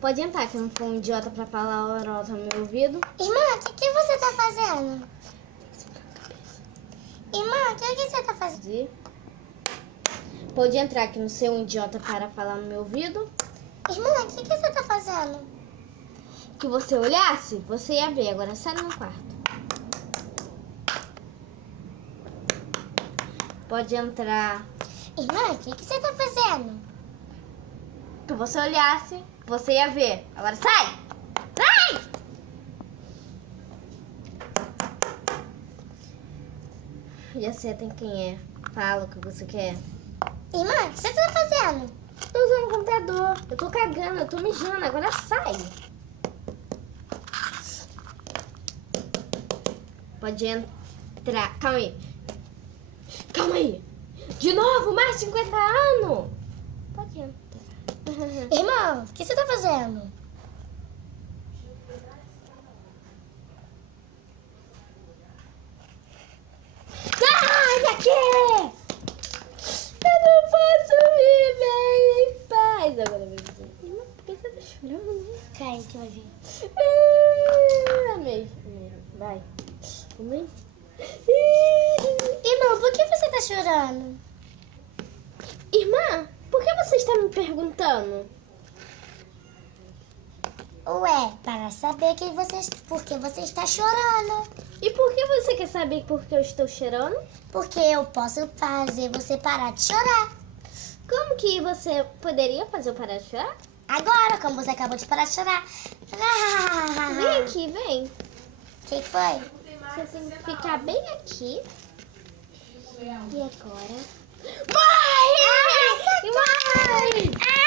Pode entrar, que eu não for um idiota pra palavrota no meu ouvido. Irmã, o que você tá fazendo? Irmã, o que você tá fazendo? Pode entrar, que não ser um idiota para falar no meu ouvido. Irmã, o que você tá fazendo? Que você olhasse, você ia ver. Agora sai no quarto. Pode entrar. Irmã, o que você tá fazendo? Que você olhasse, você ia ver. Agora sai! Sai! Já sei até quem é. Fala o que você quer. Irmã, o que você tá fazendo? Tô usando o computador. Eu tô cagando, eu tô mijando. Agora sai! Pode entrar. Calma aí. Calma aí. De novo, mais 50 anos. Pode entrar. Irmão, o que você tá fazendo? Sai daqui! Eu não posso viver em paz. Agora eu vou dizer. Irmã, por que você tá chorando? Cai, que vai ver. Amei. Vai. Amei. Irmão, por que você tá chorando? Irmã, por que você está me perguntando? Ué, para saber por que você está chorando. E por que você quer saber por que eu estou chorando? Porque eu posso fazer você parar de chorar. Como que você poderia fazer eu parar de chorar? Agora, como você acabou de parar de chorar. Vem aqui, vem. O que foi? Você tem que ficar bem aqui. E agora? Ai, Vai!